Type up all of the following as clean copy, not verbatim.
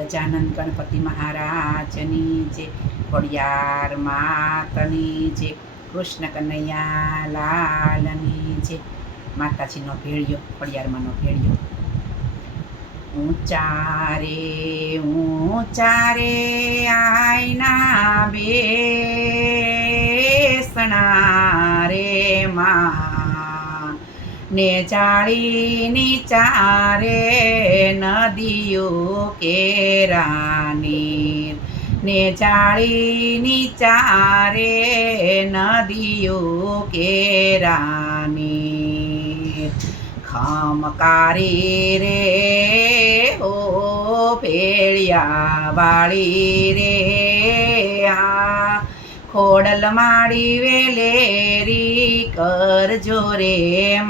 ગજાનંદ ગણપતિ મહારાજની જય, ખોડિયાર માતની જય, કૃષ્ણ કનૈયા લાલની જય. માતાજીનો ભેળિયો, ખોડિયારમાંનો ભેળિયો. ઊંચા રે આયના બેસણા રે માં, ને જાળીની ચારે નદીઓ કેરાની, ને જાળીની ચારે નદીઓ કેરાની. ખમકારી રે હો ભેળિયા વાળી રે આ, ખોડલ માડી વેલેરી કરજો રે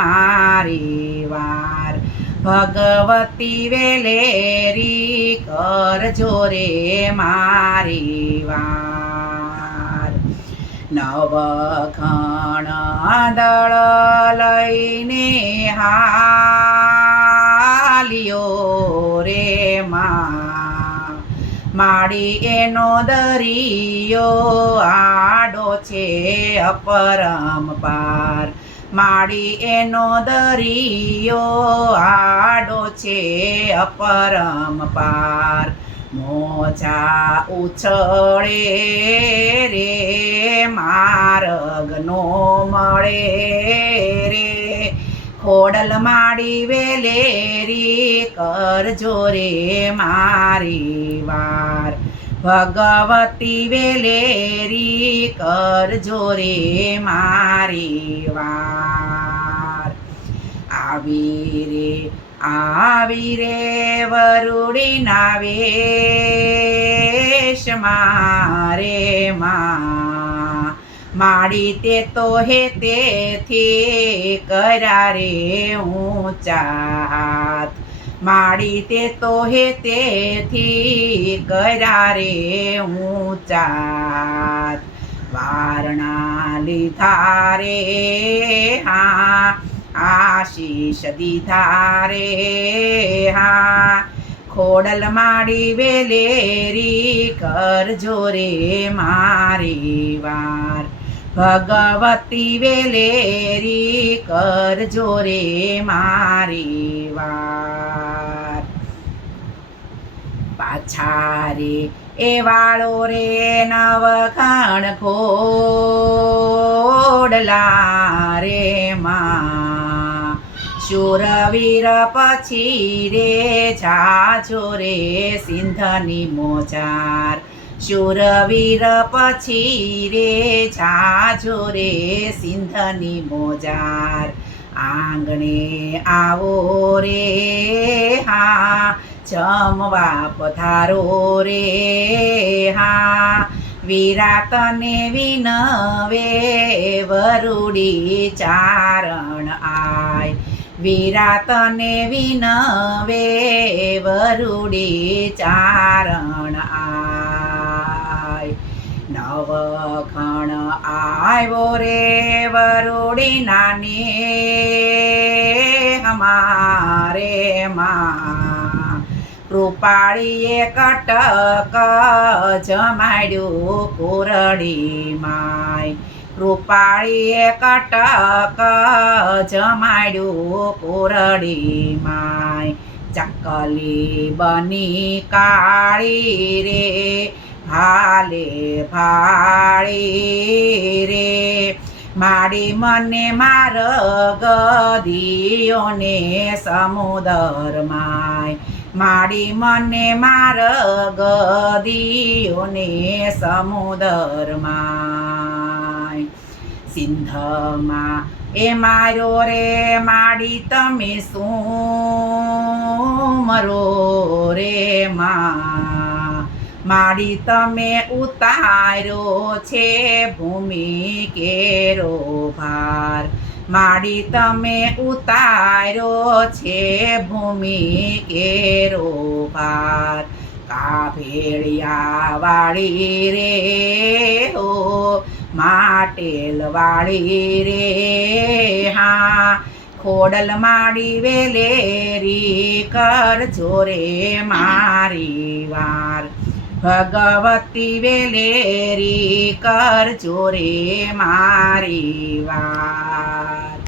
મારી વાર. ભગવતી વેલેરી કરજો રે મારી વાર. નવખણ દળ લઈને હાલ્યો રે માં, માડી એનો દરિયો આડો છે અપરંપાર. માડી એનો દરિયો આડો છે અપરંપાર. મોજા ઉછળે રે માર્ગ નો મળે રે, ખોડલ માડી વેલેરી કરજો રે મારી વાર. ભગવતી વેલેરી કરજો રે મારી વાર. આવી રે વરુડીના વેશમાં રે માં, માડી તે તો હે તેથી કર્યા રે ઊંચા હાથ. માડી તે તો હે તેથી કર્યા રે ઊંચા હાથ. વારણા લીધા રે હા, આશીષ દીધા રે હા, ખોડલ માડી વેલેરી કરજો રે મારી વાર. ભગવતી વેલેરી કરજો રે મારી વાર. પાછા રે એ વાળો રે નવખણ ખોડલા રે માં, શૂરવીર પછી રે જાજો રે સિંધની મોજાર. શૂરવીર પછી રે જાજો રે સિંધની મોજાર. આંગણે આવો રે હા, જમવા પધારો રે હા, વિરાતને વિનવે વરુડી ચારણ આય. વિરાતને વિનવે વરુડી ચારણ આય. નવખણ આવ્યો રે વરુડી નાની અમારે માં, કૃપાળીએ કટક જમાડ્યું કુરડી માય. કૃપાળીએ કટક જમાડ્યું કુરડી માય. ચકલી બની કાળી રે ભાલે ભાળી રે, માડી મને માર્ગ દિયોને સમુદર માય. માડી મને માર્ગ દિયોને સમુદર માય. સિંધમાં એ માર્યો રે માડી તમે શું મરો રે માં, માડી તમે ઉતાર્યો છે ભૂમિ કેરો ભાર. માડી તમે ઉતાર્યો છે ભૂમિ કેરો ભાર. કાભેળિયા વાળી રે હો માટેલ વાળી રે હા, ખોડલ માડી વેલેરી કરજો રે મારી વાર ભગવતી વેલેરી કરજો રે મારી વાર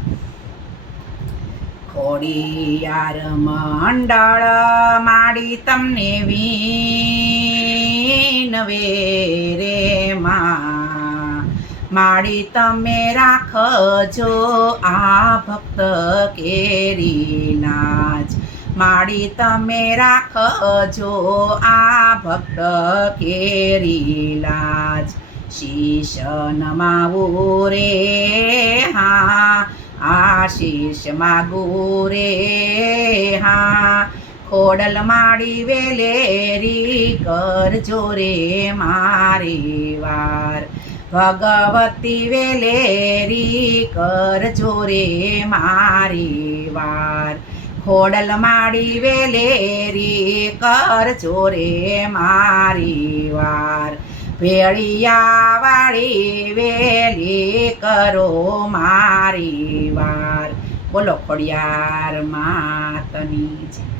ખોડિયાર મંડળ માડી તમને વિનવે રે માડી તમે રાખજો આ ભક્ત કેરીના જ માડી તમે રાખજો આ ભક્ત કેરીલા જ શીશ નમાવું રે હા આશીષ માગું રે હા ખોડલ માડી વેલેરી કરજો રે મારી વાર ભગવતી વેલેરી કરજો રે મારી વાર ખોડલ માડી વેલેરી કરજો રે મારી વાર ભેળિયા વાળી વેલી કરો મારી વાર બોલો ખોડિયાર માતની જય.